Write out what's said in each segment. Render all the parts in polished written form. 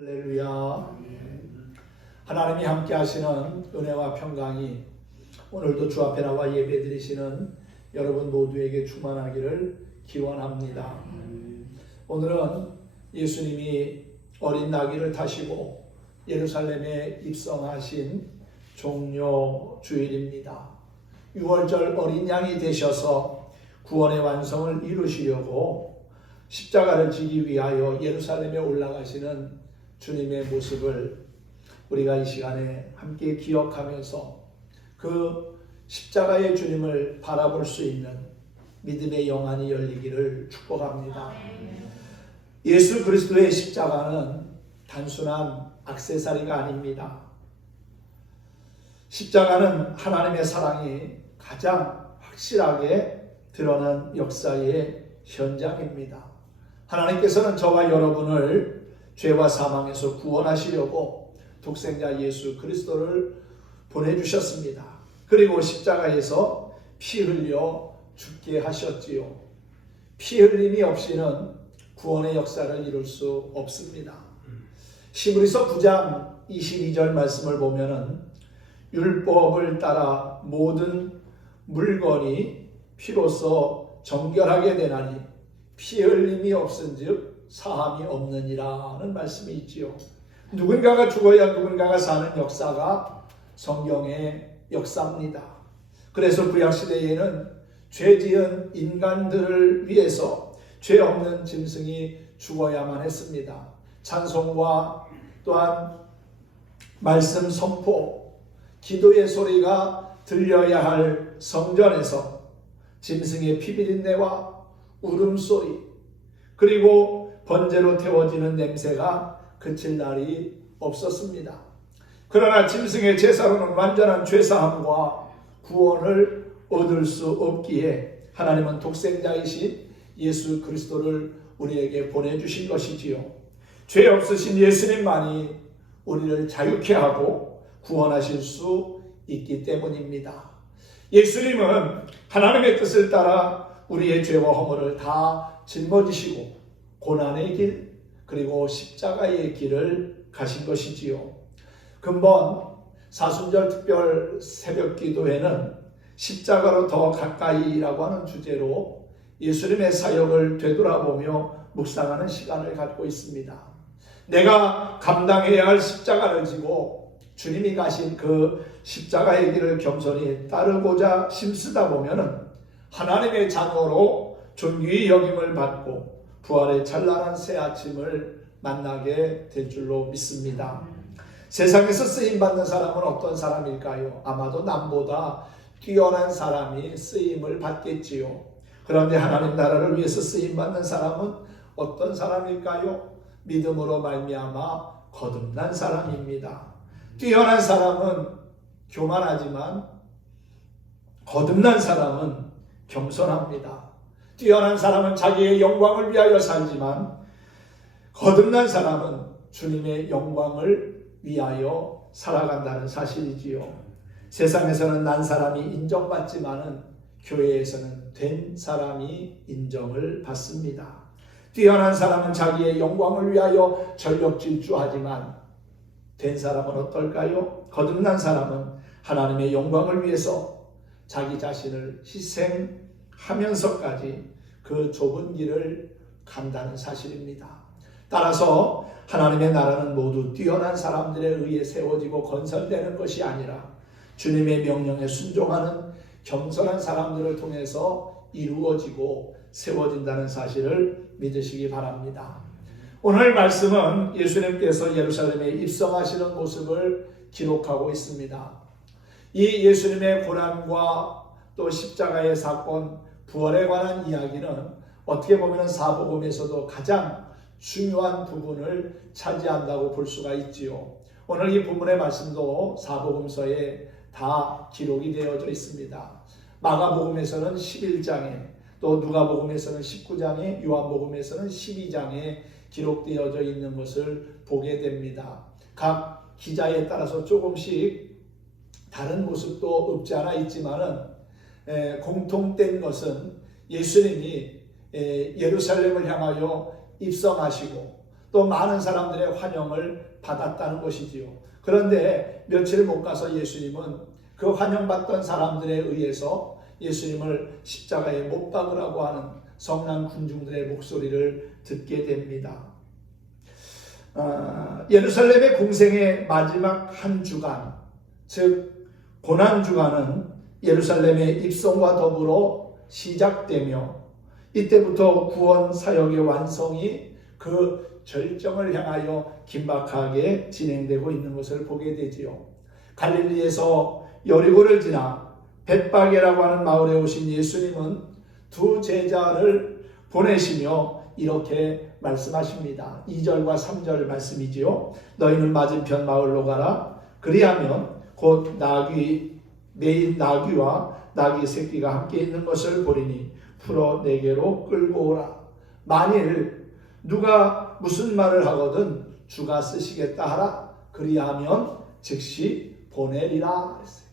할렐루야. 하나님이 함께 하시는 은혜와 평강이 오늘도 주 앞에 나와 예배 드리시는 여러분 모두에게 충만하기를 기원합니다. 오늘은 예수님이 어린 나귀를 타시고 예루살렘에 입성하신 종려 주일입니다. 6월절 어린 양이 되셔서 구원의 완성을 이루시려고 십자가를 지기 위하여 예루살렘에 올라가시는 주님의 모습을 우리가 이 시간에 함께 기억하면서 그 십자가의 주님을 바라볼 수 있는 믿음의 영안이 열리기를 축복합니다. 예수 그리스도의 십자가는 단순한 액세서리가 아닙니다. 십자가는 하나님의 사랑이 가장 확실하게 드러난 역사의 현장입니다. 하나님께서는 저와 여러분을 죄와 사망에서 구원하시려고 독생자 예수 그리스도를 보내주셨습니다. 그리고 십자가에서 피 흘려 죽게 하셨지요. 피 흘림이 없이는 구원의 역사를 이룰 수 없습니다. 히브리서 9장 22절 말씀을 보면은 율법을 따라 모든 물건이 피로써 정결하게 되나니 피 흘림이 없은즉 사함이 없느니라는 말씀이 있지요. 누군가가 죽어야 누군가가 사는 역사가 성경의 역사입니다. 그래서 구약시대에는 죄 지은 인간들을 위해서 죄 없는 짐승이 죽어야만 했습니다. 찬송과 또한 말씀 선포, 기도의 소리가 들려야 할 성전에서 짐승의 피비린내와 울음소리, 그리고 번제로 태워지는 냄새가 그칠 날이 없었습니다. 그러나 짐승의 제사로는 완전한 죄사함과 구원을 얻을 수 없기에 하나님은 독생자이신 예수 그리스도를 우리에게 보내주신 것이지요. 죄 없으신 예수님만이 우리를 자유케 하고 구원하실 수 있기 때문입니다. 예수님은 하나님의 뜻을 따라 우리의 죄와 허물을 다 짊어지시고 고난의 길 그리고 십자가의 길을 가신 것이지요. 근본 사순절 특별 새벽 기도회는 십자가로 더 가까이라고 하는 주제로 예수님의 사역을 되돌아보며 묵상하는 시간을 갖고 있습니다. 내가 감당해야 할 십자가를 지고 주님이 가신 그 십자가의 길을 겸손히 따르고자 힘쓰다 보면은 하나님의 자녀로 존귀히 여김을 받고 부활의 찬란한 새 아침을 만나게 될 줄로 믿습니다. 세상에서 쓰임받는 사람은 어떤 사람일까요? 아마도 남보다 뛰어난 사람이 쓰임을 받겠지요. 그런데 하나님 나라를 위해서 쓰임받는 사람은 어떤 사람일까요? 믿음으로 말미암아 거듭난 사람입니다. 뛰어난 사람은 교만하지만 거듭난 사람은 겸손합니다. 뛰어난 사람은 자기의 영광을 위하여 살지만 거듭난 사람은 주님의 영광을 위하여 살아간다는 사실이지요. 세상에서는 난 사람이 인정받지만은 교회에서는 된 사람이 인정을 받습니다. 뛰어난 사람은 자기의 영광을 위하여 전력 질주하지만 된 사람은 어떨까요? 거듭난 사람은 하나님의 영광을 위해서 자기 자신을 희생하면서까지 그 좁은 길을 간다는 사실입니다. 따라서 하나님의 나라는 모두 뛰어난 사람들에 의해 세워지고 건설되는 것이 아니라 주님의 명령에 순종하는 겸손한 사람들을 통해서 이루어지고 세워진다는 사실을 믿으시기 바랍니다. 오늘 말씀은 예수님께서 예루살렘에 입성하시는 모습을 기록하고 있습니다. 이 예수님의 고난과 또 십자가의 사건, 부활에 관한 이야기는 어떻게 보면 사복음에서도 가장 중요한 부분을 차지한다고 볼 수가 있지요. 오늘 이 본문의 말씀도 사복음서에 다 기록이 되어져 있습니다. 마가복음에서는 11장에, 또 누가복음에서는 19장에, 요한복음에서는 12장에 기록되어져 있는 것을 보게 됩니다. 각 기자에 따라서 조금씩 다른 모습도 없지 않아 있지만은 공통된 것은 예수님이 예루살렘을 향하여 입성하시고 또 많은 사람들의 환영을 받았다는 것이지요. 그런데 며칠 못 가서 예수님은 그 환영받던 사람들에 의해서 예수님을 십자가에 못 박으라고 하는 성난 군중들의 목소리를 듣게 됩니다. 예루살렘의 공생의 마지막 한 주간, 즉 고난주간은 예루살렘의 입성과 더불어 시작되며 이때부터 구원 사역의 완성이 그 절정을 향하여 긴박하게 진행되고 있는 것을 보게 되지요. 갈릴리에서 여리고를 지나 벳바게라고 하는 마을에 오신 예수님은 두 제자를 보내시며 이렇게 말씀하십니다. 2절과 3절 말씀이지요. 너희는 맞은편 마을로 가라. 그리하면 곧 매인 나귀와 나귀 새끼가 함께 있는 것을 보리니 풀어 내게로 끌고 오라. 만일 누가 무슨 말을 하거든 주가 쓰시겠다 하라. 그리하면 즉시 보내리라 했어요.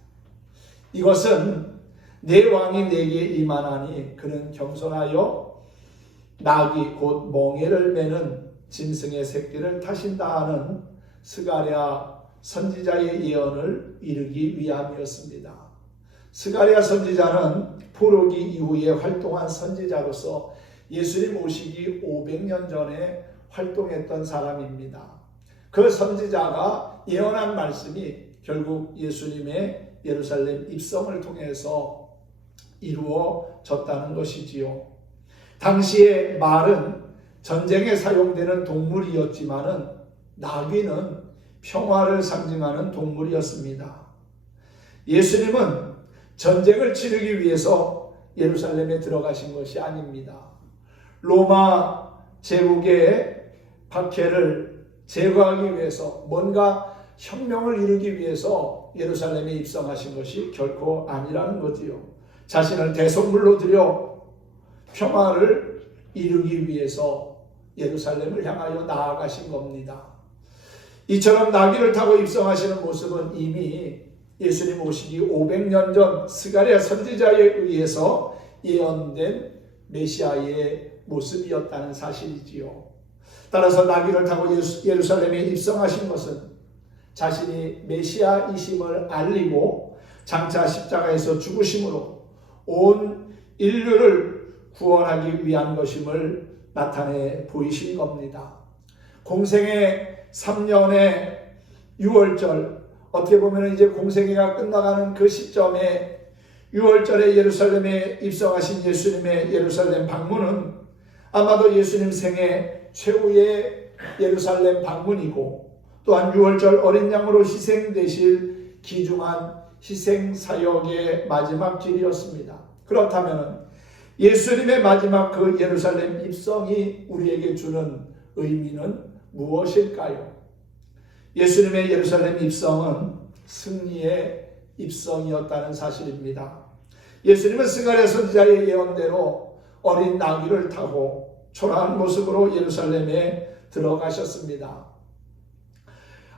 이것은 내 왕이 내게 임하나니 그는 겸손하여 나귀 곧 멍에를 매는 짐승의 새끼를 타신다 하는 스가랴 선지자의 예언을 이루기 위함이었습니다. 스가랴 선지자는 포로기 이후에 활동한 선지자로서 예수님 오시기 500년 전에 활동했던 사람입니다. 그 선지자가 예언한 말씀이 결국 예수님의 예루살렘 입성을 통해서 이루어졌다는 것이지요. 당시의 말은 전쟁에 사용되는 동물이었지만은 나귀는 평화를 상징하는 동물이었습니다. 예수님은 전쟁을 치르기 위해서 예루살렘에 들어가신 것이 아닙니다. 로마 제국의 박해를 제거하기 위해서 뭔가 혁명을 이루기 위해서 예루살렘에 입성하신 것이 결코 아니라는 거지요. 자신을 대속물로 들여 평화를 이루기 위해서 예루살렘을 향하여 나아가신 겁니다. 이처럼 나귀를 타고 입성하시는 모습은 이미 예수님 오시기 500년 전 스가랴 선지자에 의해서 예언된 메시아의 모습이었다는 사실이지요. 따라서 나귀를 타고 예루살렘에 입성하신 것은 자신이 메시아이심을 알리고 장차 십자가에서 죽으심으로 온 인류를 구원하기 위한 것임을 나타내 보이신 겁니다. 공생의 3년의 6월절, 어떻게 보면 이제 공생애가 끝나가는 그 시점에 6월절에 예루살렘에 입성하신 예수님의 예루살렘 방문은 아마도 예수님 생애 최후의 예루살렘 방문이고, 또한 6월절 어린 양으로 희생되실 귀중한 희생사역의 마지막 길이었습니다. 그렇다면 예수님의 마지막 그 예루살렘 입성이 우리에게 주는 의미는 무엇일까요? 예수님의 예루살렘 입성은 승리의 입성이었다는 사실입니다. 예수님은 스가랴 선지자의 예언대로 어린 나귀를 타고 초라한 모습으로 예루살렘에 들어가셨습니다.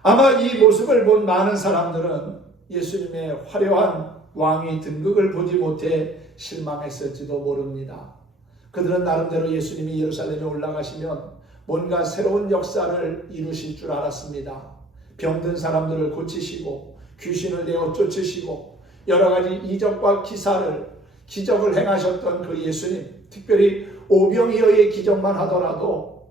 아마 이 모습을 본 많은 사람들은 예수님의 화려한 왕의 등극을 보지 못해 실망했을지도 모릅니다. 그들은 나름대로 예수님이 예루살렘에 올라가시면 뭔가 새로운 역사를 이루실 줄 알았습니다. 병든 사람들을 고치시고 귀신을 내어 쫓으시고 여러 가지 이적과 기적을 행하셨던 그 예수님, 특별히 오병이어의 기적만 하더라도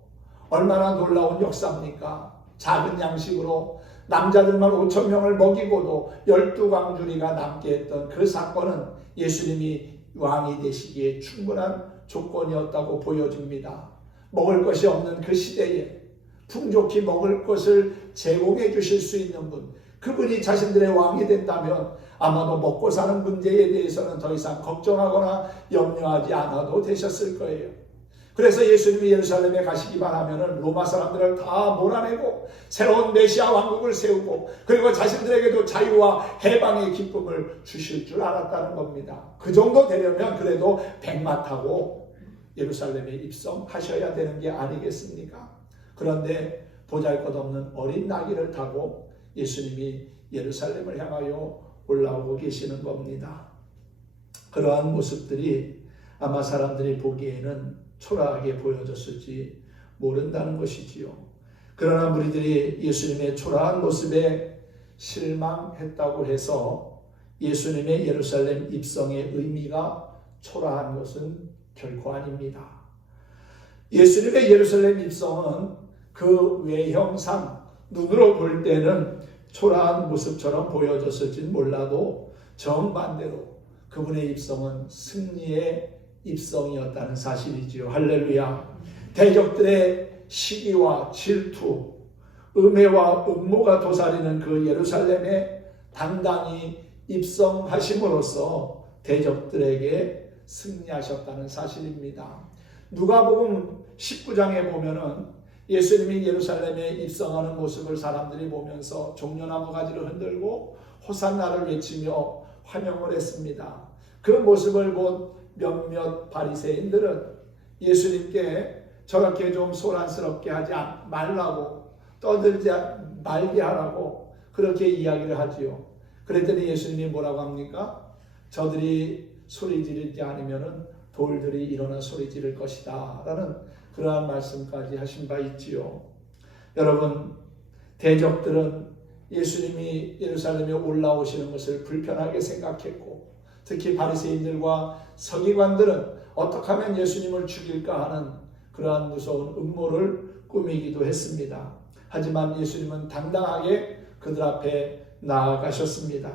얼마나 놀라운 역사입니까? 작은 양식으로 남자들만 5,000명을 먹이고도 12광주리가 남게 했던 그 사건은 예수님이 왕이 되시기에 충분한 조건이었다고 보여줍니다. 먹을 것이 없는 그 시대에 풍족히 먹을 것을 제공해 주실 수 있는 분, 그분이 자신들의 왕이 된다면 아마도 먹고 사는 문제에 대해서는 더 이상 걱정하거나 염려하지 않아도 되셨을 거예요. 그래서 예수님이 예루살렘에 가시기만 하면은 로마 사람들을 다 몰아내고 새로운 메시아 왕국을 세우고 그리고 자신들에게도 자유와 해방의 기쁨을 주실 줄 알았다는 겁니다. 그 정도 되려면 그래도 백마 타고 예루살렘에 입성하셔야 되는 게 아니겠습니까? 그런데 보잘것없는 어린 나귀를 타고 예수님이 예루살렘을 향하여 올라오고 계시는 겁니다. 그러한 모습들이 아마 사람들이 보기에는 초라하게 보여졌을지 모른다는 것이지요. 그러나 무리들이 예수님의 초라한 모습에 실망했다고 해서 예수님의 예루살렘 입성의 의미가 초라한 것은 결코 아닙니다. 예수님의 예루살렘 입성은 그 외형상 눈으로 볼 때는 초라한 모습처럼 보여졌을지는 몰라도 정반대로 그분의 입성은 승리의 입성이었다는 사실이지요. 할렐루야. 대적들의 시기와 질투, 음해와 음모가 도사리는 그 예루살렘에 당당히 입성하심으로써 대적들에게 승리하셨다는 사실입니다. 누가복음 19장에 보면은 예수님이 예루살렘에 입성하는 모습을 사람들이 보면서 종려나무 가지를 흔들고 호산나를 외치며 환영을 했습니다. 그 모습을 본 몇몇 바리새인들은 예수님께 저렇게 좀 소란스럽게 하지 말라고, 떠들지 말게 하라고 그렇게 이야기를 하지요. 그랬더니 예수님이 뭐라고 합니까? 저들이 소리 지르지 않으면 돌들이 일어나 소리 지를 것이다 라는 그러한 말씀까지 하신 바 있지요. 여러분, 대적들은 예수님이 예루살렘에 올라오시는 것을 불편하게 생각했고, 특히 바리새인들과 서기관들은 어떻게 하면 예수님을 죽일까 하는 그러한 무서운 음모를 꾸미기도 했습니다. 하지만 예수님은 당당하게 그들 앞에 나아가셨습니다.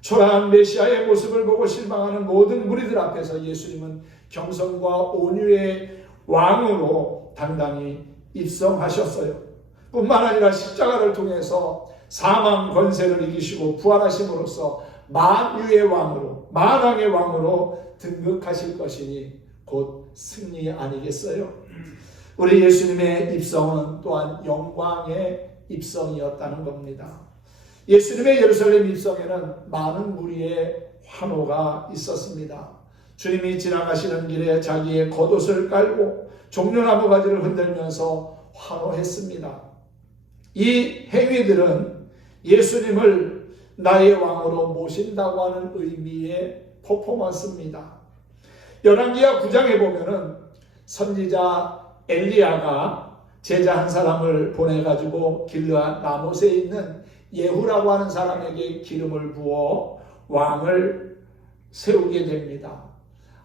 초라한 메시아의 모습을 보고 실망하는 모든 무리들 앞에서 예수님은 경성과 온유의 왕으로 당당히 입성하셨어요. 뿐만 아니라 십자가를 통해서 사망 권세를 이기시고 부활하심으로써 만유의 왕으로, 만왕의 왕으로 등극하실 것이니 곧 승리 아니겠어요? 우리 예수님의 입성은 또한 영광의 입성이었다는 겁니다. 예수님의 예루살렘 입성에는 많은 무리의 환호가 있었습니다. 주님이 지나가시는 길에 자기의 겉옷을 깔고 종려나무 가지를 흔들면서 환호했습니다. 이 행위들은 예수님을 나의 왕으로 모신다고 하는 의미의 퍼포먼스입니다. 열왕기하 9장에 보면은 선지자 엘리야가 제자 한 사람을 보내가지고 길르앗 라못에 있는 예후라고 하는 사람에게 기름을 부어 왕을 세우게 됩니다.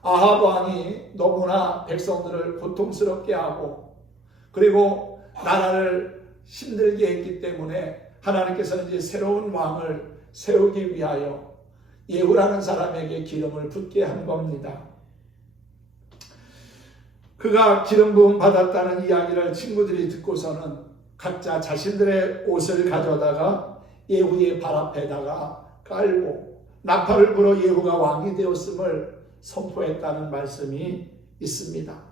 아합 왕이 너무나 백성들을 고통스럽게 하고 그리고 나라를 힘들게 했기 때문에 하나님께서는 이제 새로운 왕을 세우기 위하여 예후라는 사람에게 기름을 붓게 한 겁니다. 그가 기름 부음 받았다는 이야기를 친구들이 듣고서는 각자 자신들의 옷을 가져다가 예후의 발 앞에다가 깔고 나팔을 불어 예후가 왕이 되었음을 선포했다는 말씀이 있습니다.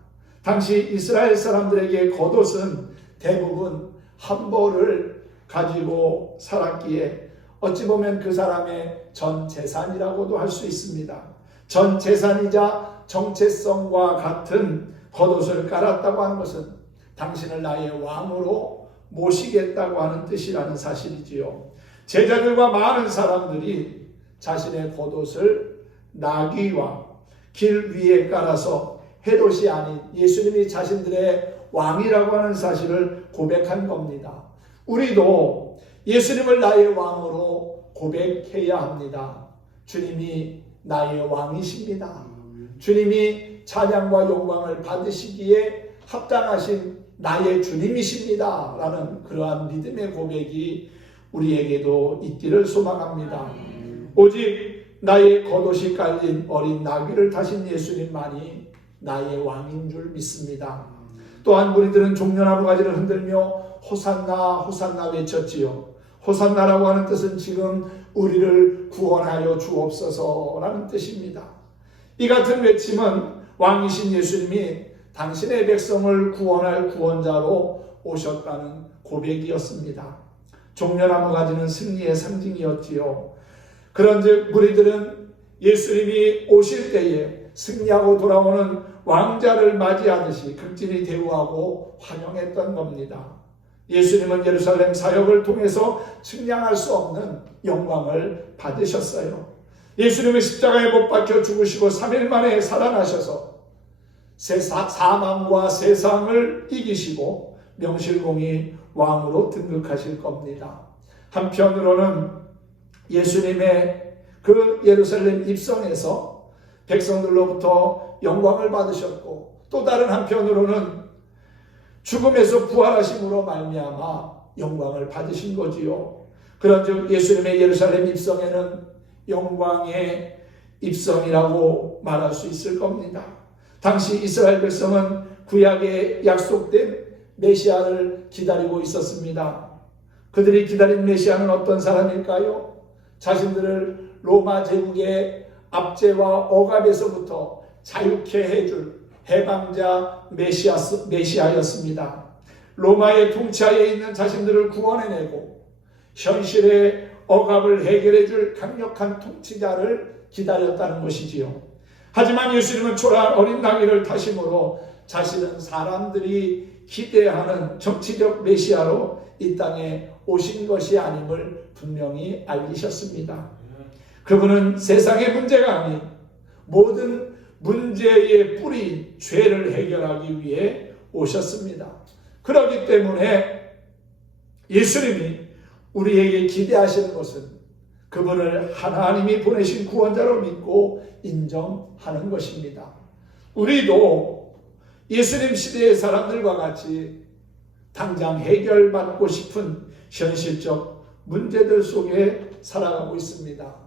당시 이스라엘 사람들에게 겉옷은 대부분 한벌을 가지고 살았기에 어찌 보면 그 사람의 전 재산이라고도 할 수 있습니다. 전 재산이자 정체성과 같은 겉옷을 깔았다고 하는 것은 당신을 나의 왕으로 모시겠다고 하는 뜻이라는 사실이지요. 제자들과 많은 사람들이 자신의 겉옷을 나귀와 길 위에 깔아서 헤롯이 아닌 예수님이 자신들의 왕이라고 하는 사실을 고백한 겁니다. 우리도 예수님을 나의 왕으로 고백해야 합니다. 주님이 나의 왕이십니다. 주님이 찬양과 영광을 받으시기에 합당하신 나의 주님이십니다. 라는 그러한 믿음의 고백이 우리에게도 있기를 소망합니다. 오직 나의 겉옷이 깔린 어린 나귀를 타신 예수님만이 나의 왕인 줄 믿습니다. 또한 무리들은 종려나무 가지를 흔들며 호산나 호산나 외쳤지요. 호산나라고 하는 뜻은 지금 우리를 구원하여 주옵소서라는 뜻입니다. 이 같은 외침은 왕이신 예수님이 당신의 백성을 구원할 구원자로 오셨다는 고백이었습니다. 종려나무 가지는 승리의 상징이었지요. 그런즉 무리들은 예수님이 오실 때에 승리하고 돌아오는 왕자를 맞이하듯이 극진히 대우하고 환영했던 겁니다. 예수님은 예루살렘 사역을 통해서 측량할 수 없는 영광을 받으셨어요. 예수님은 십자가에 못 박혀 죽으시고 3일 만에 살아나셔서 사망과 세상을 이기시고 명실공히 왕으로 등극하실 겁니다. 한편으로는 예수님의 그 예루살렘 입성에서 백성들로부터 영광을 받으셨고, 또 다른 한편으로는 죽음에서 부활하심으로 말미암아 영광을 받으신 거지요. 그런즉 예수님의 예루살렘 입성에는 영광의 입성이라고 말할 수 있을 겁니다. 당시 이스라엘 백성은 구약에 약속된 메시아를 기다리고 있었습니다. 그들이 기다린 메시아는 어떤 사람일까요? 자신들을 로마 제국의 압제와 억압에서부터 자유케 해줄 해방자 메시아였습니다. 로마의 통치하에 있는 자신들을 구원해내고 현실의 억압을 해결해 줄 강력한 통치자를 기다렸다는 것이지요. 하지만 예수님은 초라한 어린 나귀를 타심으로 자신은 사람들이 기대하는 정치적 메시아로 이 땅에 오신 것이 아님을 분명히 알리셨습니다. 그분은 세상의 문제가 아닌 모든 문제의 뿌리 죄를 해결하기 위해 오셨습니다. 그렇기 때문에 예수님이 우리에게 기대하시는 것은 그분을 하나님이 보내신 구원자로 믿고 인정하는 것입니다. 우리도 예수님 시대의 사람들과 같이 당장 해결받고 싶은 현실적 문제들 속에 살아가고 있습니다.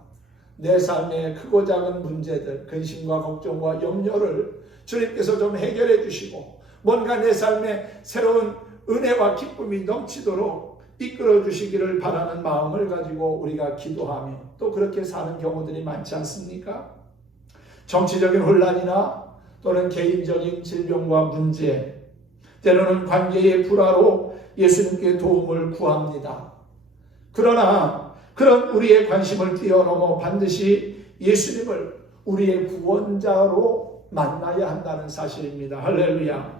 내 삶의 크고 작은 문제들, 근심과 걱정과 염려를 주님께서 좀 해결해 주시고 뭔가 내 삶에 새로운 은혜와 기쁨이 넘치도록 이끌어 주시기를 바라는 마음을 가지고 우리가 기도하며 또 그렇게 사는 경우들이 많지 않습니까? 정치적인 혼란이나 또는 개인적인 질병과 문제, 때로는 관계의 불화로 예수님께 도움을 구합니다. 그러나 그런 우리의 관심을 뛰어넘어 반드시 예수님을 우리의 구원자로 만나야 한다는 사실입니다. 할렐루야.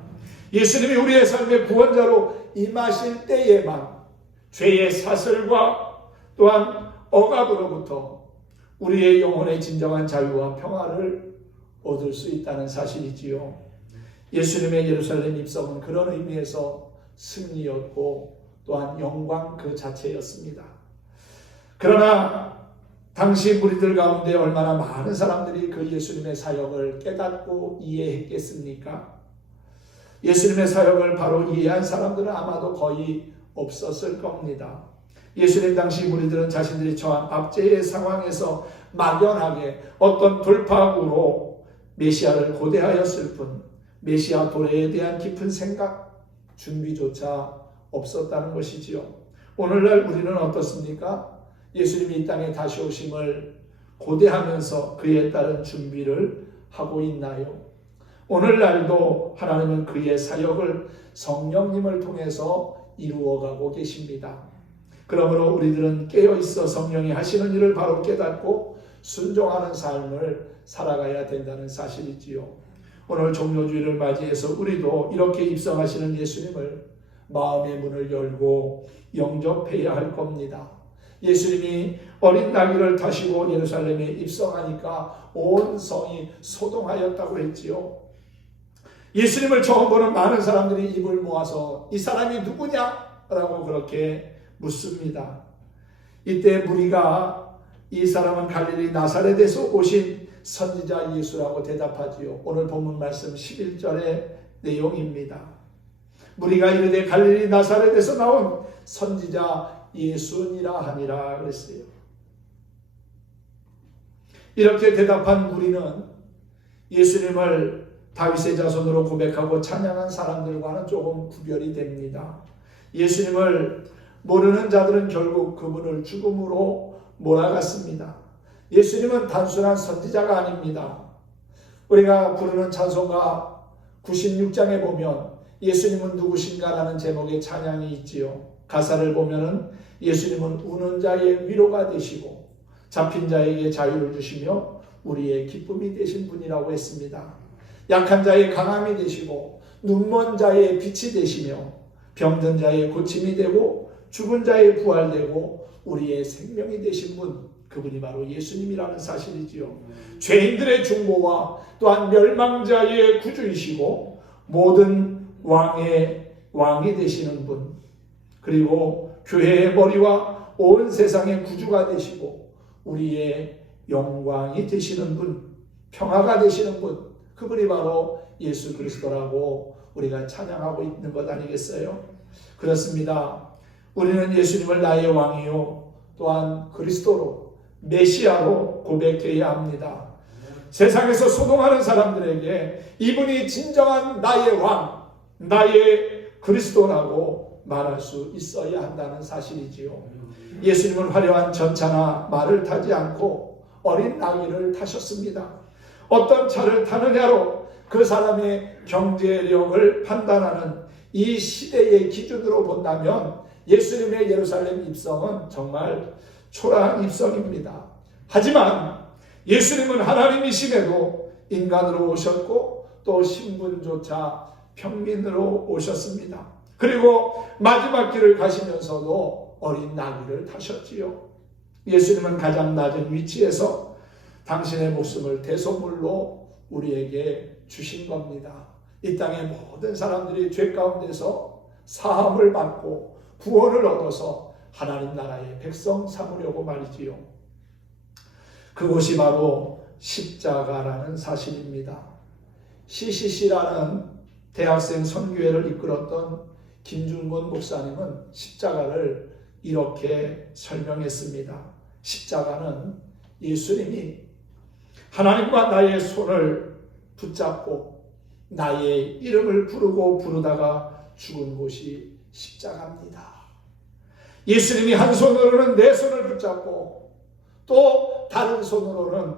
예수님이 우리의 삶의 구원자로 임하실 때에만 죄의 사슬과 또한 억압으로부터 우리의 영혼의 진정한 자유와 평화를 얻을 수 있다는 사실이지요. 예수님의 예루살렘 입성은 그런 의미에서 승리였고 또한 영광 그 자체였습니다. 그러나 당시 무리들 가운데 얼마나 많은 사람들이 그 예수님의 사역을 깨닫고 이해했겠습니까? 예수님의 사역을 바로 이해한 사람들은 아마도 거의 없었을 겁니다. 예수님 당시 무리들은 자신들이 처한 압제의 상황에서 막연하게 어떤 돌파구로 메시아를 고대하였을 뿐 메시아 도래에 대한 깊은 생각, 준비조차 없었다는 것이지요. 오늘날 우리는 어떻습니까? 예수님이 이 땅에 다시 오심을 고대하면서 그에 따른 준비를 하고 있나요? 오늘날도 하나님은 그의 사역을 성령님을 통해서 이루어가고 계십니다. 그러므로 우리들은 깨어있어 성령이 하시는 일을 바로 깨닫고 순종하는 삶을 살아가야 된다는 사실이지요. 오늘 종료주일을 맞이해서 우리도 이렇게 입성하시는 예수님을 마음의 문을 열고 영접해야 할 겁니다. 예수님이 어린 나귀를 타시고 예루살렘에 입성하니까 온 성이 소동하였다고 했지요. 예수님을 처음 보는 많은 사람들이 입을 모아서 이 사람이 누구냐? 라고 그렇게 묻습니다. 이때 무리가 이 사람은 갈릴리 나사렛에서 오신 선지자 예수라고 대답하지요. 오늘 본문 말씀 11절의 내용입니다. 무리가 이르되 갈릴리 나사렛에서 나온 선지자 예수니라 하니라 그랬어요. 이렇게 대답한 무리는 예수님을 다윗의 자손으로 고백하고 찬양한 사람들과는 조금 구별이 됩니다. 예수님을 모르는 자들은 결국 그분을 죽음으로 몰아갔습니다. 예수님은 단순한 선지자가 아닙니다. 우리가 부르는 찬송가 96장에 보면 예수님은 누구신가라는 제목의 찬양이 있지요. 가사를 보면은 예수님은 우는 자의 위로가 되시고 잡힌 자에게 자유를 주시며 우리의 기쁨이 되신 분이라고 했습니다. 약한 자의 강함이 되시고 눈먼 자의 빛이 되시며 병든 자의 고침이 되고 죽은 자의 부활되고 우리의 생명이 되신 분, 그분이 바로 예수님이라는 사실이지요. 죄인들의 중보와 또한 멸망자의 구주이시고 모든 왕의 왕이 되시는 분, 그리고 교회의 머리와 온 세상의 구주가 되시고 우리의 영광이 되시는 분, 평화가 되시는 분, 그분이 바로 예수 그리스도라고 우리가 찬양하고 있는 것 아니겠어요? 그렇습니다. 우리는 예수님을 나의 왕이요 또한 그리스도로 메시아로 고백해야 합니다. 세상에서 소동하는 사람들에게 이분이 진정한 나의 왕, 나의 그리스도라고 말할 수 있어야 한다는 사실이지요. 예수님은 화려한 전차나 말을 타지 않고 어린 나귀를 타셨습니다. 어떤 차를 타느냐로 그 사람의 경제력을 판단하는 이 시대의 기준으로 본다면 예수님의 예루살렘 입성은 정말 초라한 입성입니다. 하지만 예수님은 하나님이심에도 인간으로 오셨고 또 신분조차 평민으로 오셨습니다. 그리고 마지막 길을 가시면서도 어린 나귀를 타셨지요. 예수님은 가장 낮은 위치에서 당신의 목숨을 대속물로 우리에게 주신 겁니다. 이 땅의 모든 사람들이 죄 가운데서 사함을 받고 구원을 얻어서 하나님 나라의 백성 삼으려고 말이지요. 그곳이 바로 십자가라는 사실입니다. CCC라는 대학생 선교회를 이끌었던 김준곤 목사님은 십자가를 이렇게 설명했습니다. 십자가는 예수님이 하나님과 나의 손을 붙잡고 나의 이름을 부르다가 죽은 곳이 십자가입니다. 예수님이 한 손으로는 내 손을 붙잡고 또 다른 손으로는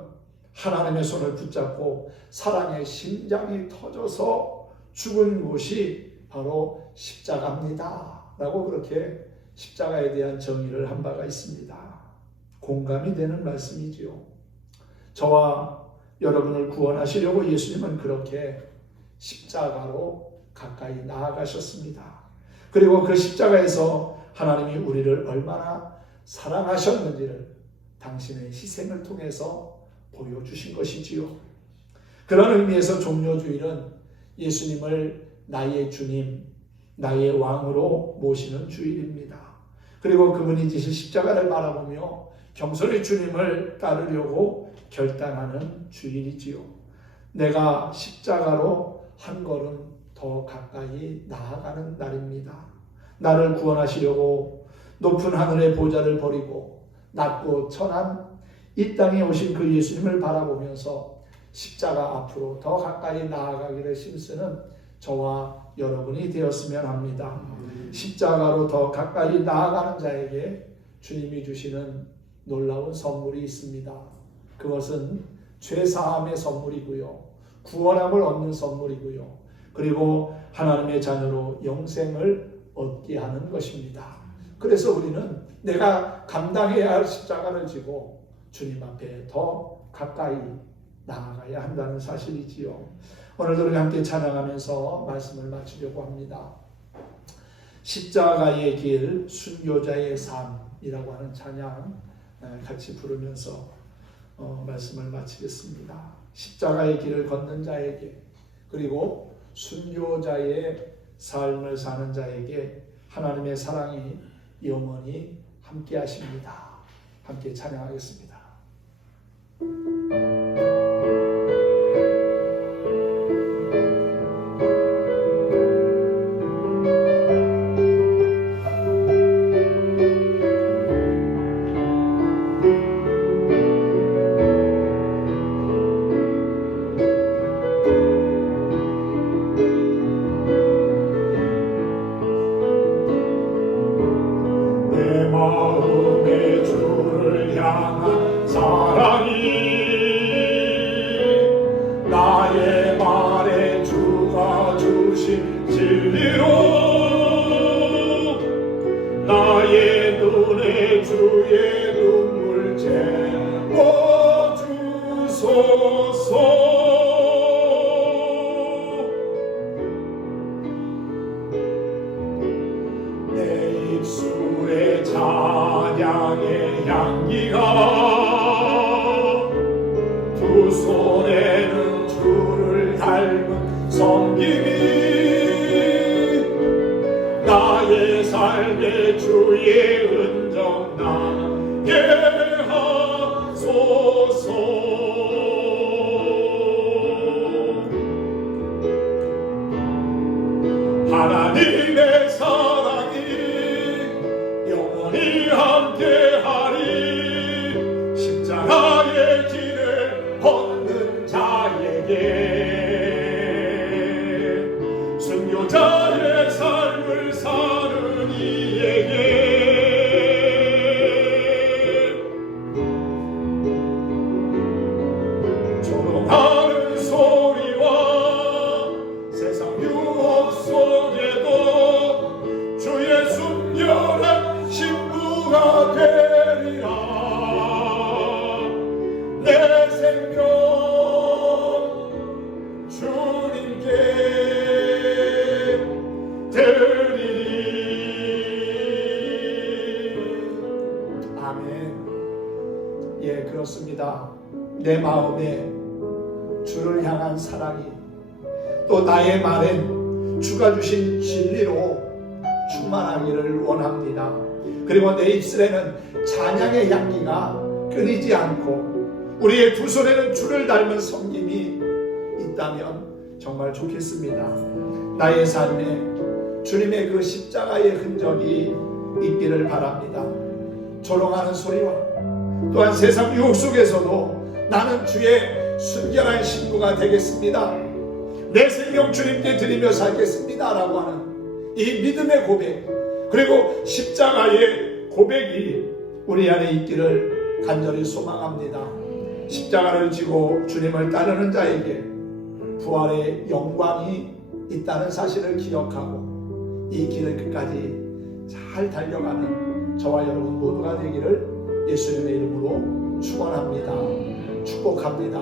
하나님의 손을 붙잡고 사랑의 심장이 터져서 죽은 곳이 바로 십자가입니다. 라고 그렇게 십자가에 대한 정의를 한 바가 있습니다. 공감이 되는 말씀이지요. 저와 여러분을 구원하시려고 예수님은 그렇게 십자가로 가까이 나아가셨습니다. 그리고 그 십자가에서 하나님이 우리를 얼마나 사랑하셨는지를 당신의 희생을 통해서 보여주신 것이지요. 그런 의미에서 종료주일은 예수님을 나의 주님, 나의 왕으로 모시는 주일입니다. 그리고 그분이 지신 십자가를 바라보며 겸손히 주님을 따르려고 결단하는 주일이지요. 내가 십자가로 한 걸음 더 가까이 나아가는 날입니다. 나를 구원하시려고 높은 하늘의 보좌를 버리고 낮고 천한 이 땅에 오신 그 예수님을 바라보면서 십자가 앞으로 더 가까이 나아가기를 힘쓰는 저와 여러분이 되었으면 합니다. 십자가로 더 가까이 나아가는 자에게 주님이 주시는 놀라운 선물이 있습니다. 그것은 죄사함의 선물이고요. 구원함을 얻는 선물이고요. 그리고 하나님의 자녀로 영생을 얻게 하는 것입니다. 그래서 우리는 내가 감당해야 할 십자가를 지고 주님 앞에 더 가까이 나아가야 한다는 사실이지요. 오늘도 우리 함께 찬양하면서 말씀을 마치려고 합니다. 십자가의 길, 순교자의 삶이라고 하는 찬양 같이 부르면서 말씀을 마치겠습니다. 십자가의 길을 걷는 자에게 그리고 순교자의 삶을 사는 자에게 하나님의 사랑이 영원히 함께 하십니다. 함께 찬양하겠습니다. 마음의 주를 향한 사랑이 나의 말에 주가 주신 진리로 나의 눈에 주의 눈물 채워주소서. 입술의 찬양의 향기가 두 손에는 주를 닮은 섬김이 나의 삶의 주의 흔적 나게 하소서. 하나님의 사랑이 영원히 함께하리. 십자가의 길을 걷는 자에게, 순교자의 삶을 사는 이에게 조롱하는 소리와 세상 유혹 속에도 주의 순결한 신부가 되리라. 내 생명 주님께 드리리. 아멘. 예, 그렇습니다. 내 마음에 주를 향한 사랑이, 또 나의 말엔 주가 주신 진리로 충만하기를 원합니다. 그리고 내 입술에는 찬양의 향기가 끊이지 않고 우리의 두 손에는 주를 닮은 섬김이 있다면 정말 좋겠습니다. 나의 삶에 주님의 그 십자가의 흔적이 있기를 바랍니다. 조롱하는 소리와 또한 세상 유혹 속에서도 나는 주의 순결한 신부가 되겠습니다. 내 생명 주님께 드리며 살겠습니다 라고 하는 이 믿음의 고백, 그리고 십자가의 고백이 우리 안에 있기를 간절히 소망합니다. 십자가를 지고 주님을 따르는 자에게 부활의 영광이 있다는 사실을 기억하고 이 길을 끝까지 잘 달려가는 저와 여러분 모두가 되기를 예수님의 이름으로 축원합니다. 축복합니다.